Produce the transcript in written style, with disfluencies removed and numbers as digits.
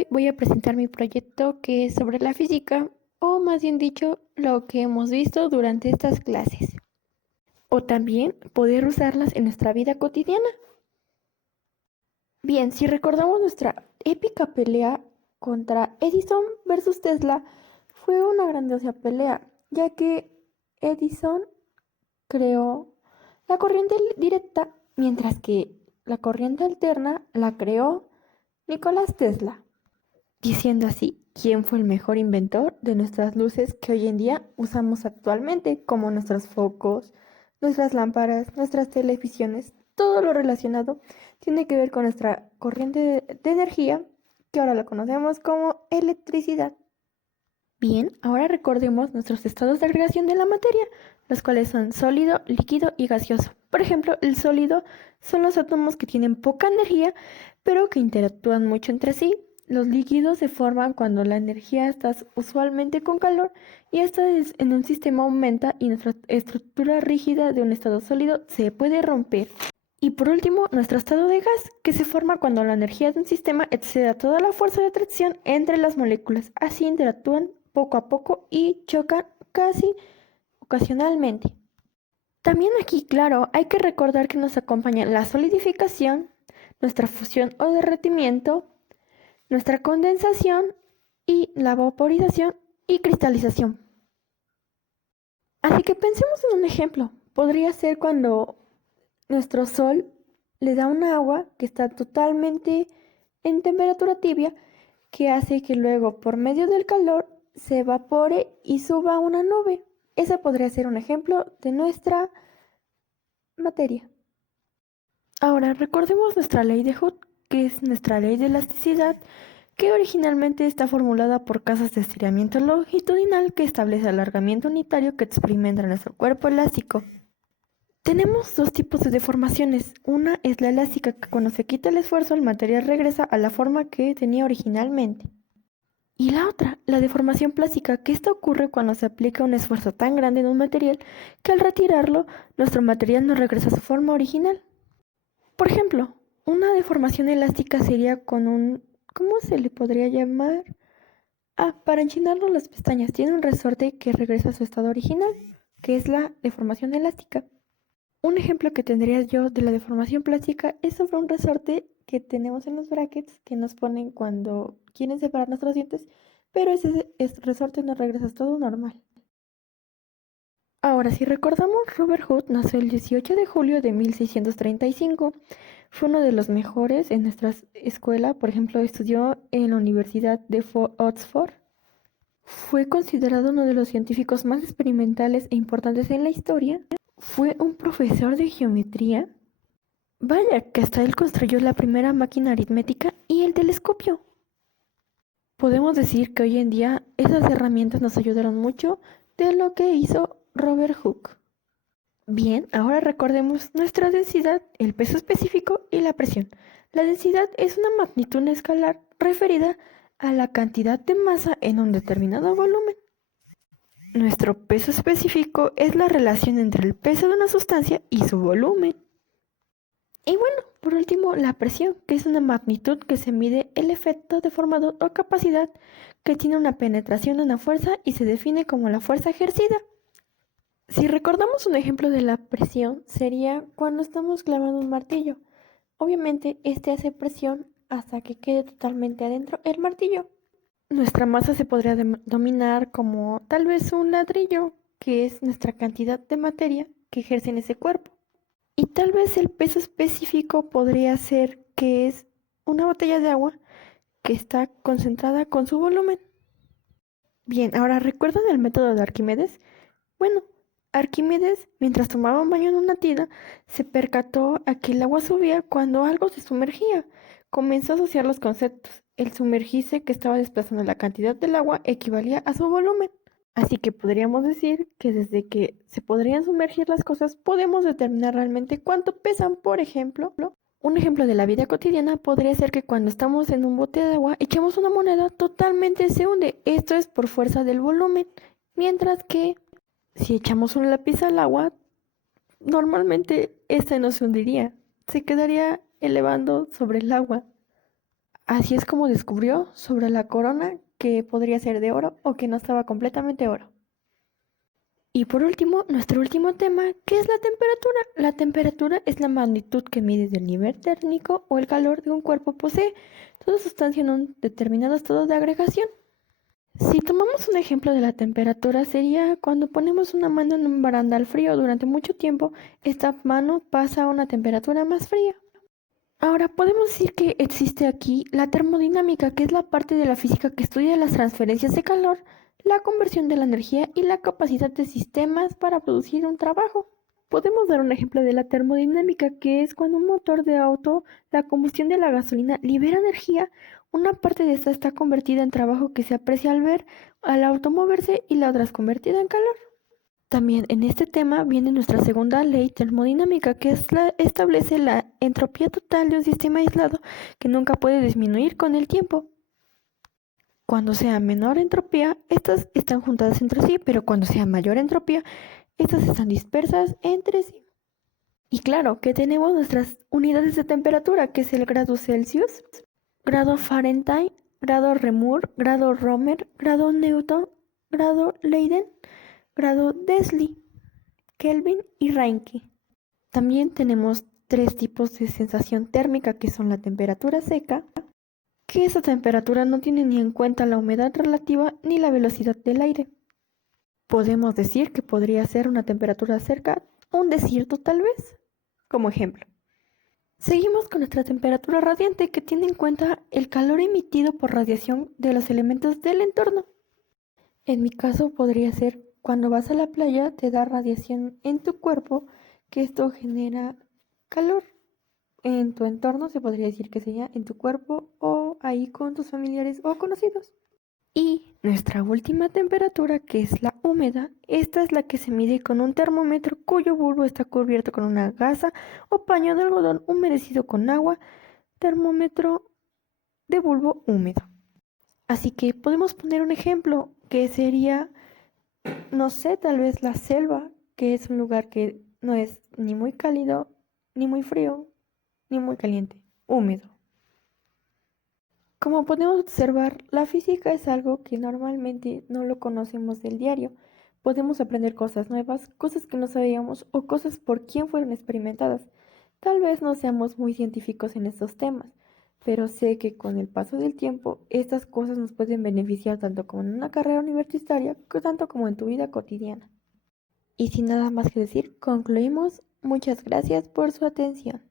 hoy voy a presentar mi proyecto que es sobre la física, o más bien dicho, lo que hemos visto durante estas clases, o también poder usarlas en nuestra vida cotidiana. Bien, si recordamos nuestra épica pelea contra Edison versus Tesla, fue una grandiosa pelea, ya que Edison creó la corriente directa, mientras que la corriente alterna la creó Nicolás Tesla, diciendo así quién fue el mejor inventor de nuestras luces que hoy en día usamos actualmente, como nuestros focos, nuestras lámparas, nuestras televisiones, todo lo relacionado tiene que ver con nuestra corriente de energía, que ahora la conocemos como electricidad. Bien, ahora recordemos nuestros estados de agregación de la materia, los cuales son sólido, líquido y gaseoso. Por ejemplo, el sólido son los átomos que tienen poca energía, pero que interactúan mucho entre sí. Los líquidos se forman cuando la energía está usualmente con calor y esta en un sistema aumenta y nuestra estructura rígida de un estado sólido se puede romper. Y por último, nuestro estado de gas, que se forma cuando la energía de un sistema excede a toda la fuerza de atracción entre las moléculas. Así interactúan poco a poco y chocan casi ocasionalmente. También aquí, claro, hay que recordar que nos acompaña la solidificación, nuestra fusión o derretimiento, nuestra condensación y la vaporización y cristalización. Así que pensemos en un ejemplo. Podría ser cuando nuestro sol le da un agua que está totalmente en temperatura tibia, que hace que luego por medio del calor se evapore y suba a una nube. Ese podría ser un ejemplo de nuestra materia. Ahora recordemos nuestra ley de Hooke, que es nuestra ley de elasticidad, que originalmente está formulada por causas de estiramiento longitudinal que establece el alargamiento unitario que experimenta nuestro cuerpo elástico. Tenemos dos tipos de deformaciones. Una es la elástica, que cuando se quita el esfuerzo el material regresa a la forma que tenía originalmente. Y la otra, la deformación plástica, que esta ocurre cuando se aplica un esfuerzo tan grande en un material que al retirarlo, nuestro material no regresa a su forma original. Por ejemplo, una deformación elástica sería con un... ¿Cómo se le podría llamar? Para enchinarnos las pestañas, tiene un resorte que regresa a su estado original, que es la deformación elástica. Un ejemplo que tendría yo de la deformación plástica es sobre un resorte que tenemos en los brackets que nos ponen cuando quieren separar nuestros dientes, pero ese resorte nos regresa todo normal. Ahora, si recordamos, Robert Hooke nació el 18 de julio de 1635. Fue uno de los mejores en nuestra escuela, por ejemplo, estudió en la Universidad de Oxford. Fue considerado uno de los científicos más experimentales e importantes en la historia. Fue un profesor de geometría. Vaya, que hasta él construyó la primera máquina aritmética y el telescopio. Podemos decir que hoy en día esas herramientas nos ayudaron mucho de lo que hizo Robert Hooke. Bien, ahora recordemos nuestra densidad, el peso específico y la presión. La densidad es una magnitud escalar referida a la cantidad de masa en un determinado volumen. Nuestro peso específico es la relación entre el peso de una sustancia y su volumen. Y bueno, por último, la presión, que es una magnitud que se mide el efecto deformador o capacidad que tiene una penetración de una fuerza y se define como la fuerza ejercida. Si recordamos un ejemplo de la presión, sería cuando estamos clavando un martillo. Obviamente, este hace presión hasta que quede totalmente adentro el martillo. Nuestra masa se podría dominar como tal vez un ladrillo, que es nuestra cantidad de materia que ejerce en ese cuerpo. Y tal vez el peso específico podría ser que es una botella de agua que está concentrada con su volumen. Bien, ahora ¿recuerdan el método de Arquímedes? Bueno, Arquímedes, mientras tomaba un baño en una tina, se percató a que el agua subía cuando algo se sumergía. Comenzó a asociar los conceptos. El sumergirse que estaba desplazando la cantidad del agua equivalía a su volumen. Así que podríamos decir que desde que se podrían sumergir las cosas, podemos determinar realmente cuánto pesan. Por ejemplo, un ejemplo de la vida cotidiana podría ser que cuando estamos en un bote de agua, echamos una moneda, totalmente se hunde. Esto es por fuerza del volumen. Mientras que si echamos un lápiz al agua, normalmente este no se hundiría, se quedaría elevando sobre el agua. Así es como descubrió sobre la corona que podría ser de oro o que no estaba completamente oro. Y por último, nuestro último tema, ¿qué es la temperatura? La temperatura es la magnitud que mide del nivel térmico o el calor de un cuerpo posee toda sustancia en un determinado estado de agregación. Si tomamos un ejemplo de la temperatura, sería cuando ponemos una mano en un barandal frío durante mucho tiempo, esta mano pasa a una temperatura más fría. Ahora, podemos decir que existe aquí la termodinámica, que es la parte de la física que estudia las transferencias de calor, la conversión de la energía y la capacidad de sistemas para producir un trabajo. Podemos dar un ejemplo de la termodinámica, que es cuando un motor de auto, la combustión de la gasolina, libera energía, una parte de esta está convertida en trabajo que se aprecia al ver al auto moverse y la otra es convertida en calor. También en este tema viene nuestra segunda ley termodinámica, que establece la entropía total de un sistema aislado que nunca puede disminuir con el tiempo. Cuando sea menor entropía, estas están juntadas entre sí, pero cuando sea mayor entropía, estas están dispersas entre sí. Y claro, que tenemos nuestras unidades de temperatura, que es el grado Celsius, grado Fahrenheit, grado Reaumur, grado Romer, grado Newton, grado Leiden, grado Desli, Kelvin y Reinke. También tenemos tres tipos de sensación térmica, que son la temperatura seca, que esa temperatura no tiene ni en cuenta la humedad relativa ni la velocidad del aire. Podemos decir que podría ser una temperatura cerca a un desierto tal vez, como ejemplo. Seguimos con nuestra temperatura radiante, que tiene en cuenta el calor emitido por radiación de los elementos del entorno. En mi caso podría ser cuando vas a la playa, te da radiación en tu cuerpo, que esto genera calor. En tu entorno se podría decir que sería en tu cuerpo o ahí con tus familiares o conocidos. Y nuestra última temperatura, que es la húmeda, esta es la que se mide con un termómetro cuyo bulbo está cubierto con una gasa o paño de algodón humedecido con agua, termómetro de bulbo húmedo. Así que podemos poner un ejemplo que sería, no sé, tal vez la selva, que es un lugar que no es ni muy cálido, ni muy frío, ni muy caliente, húmedo. Como podemos observar, la física es algo que normalmente no lo conocemos del diario. Podemos aprender cosas nuevas, cosas que no sabíamos o cosas por quién fueron experimentadas. Tal vez no seamos muy científicos en estos temas, pero sé que con el paso del tiempo estas cosas nos pueden beneficiar tanto como en una carrera universitaria, tanto como en tu vida cotidiana. Y sin nada más que decir, concluimos. Muchas gracias por su atención.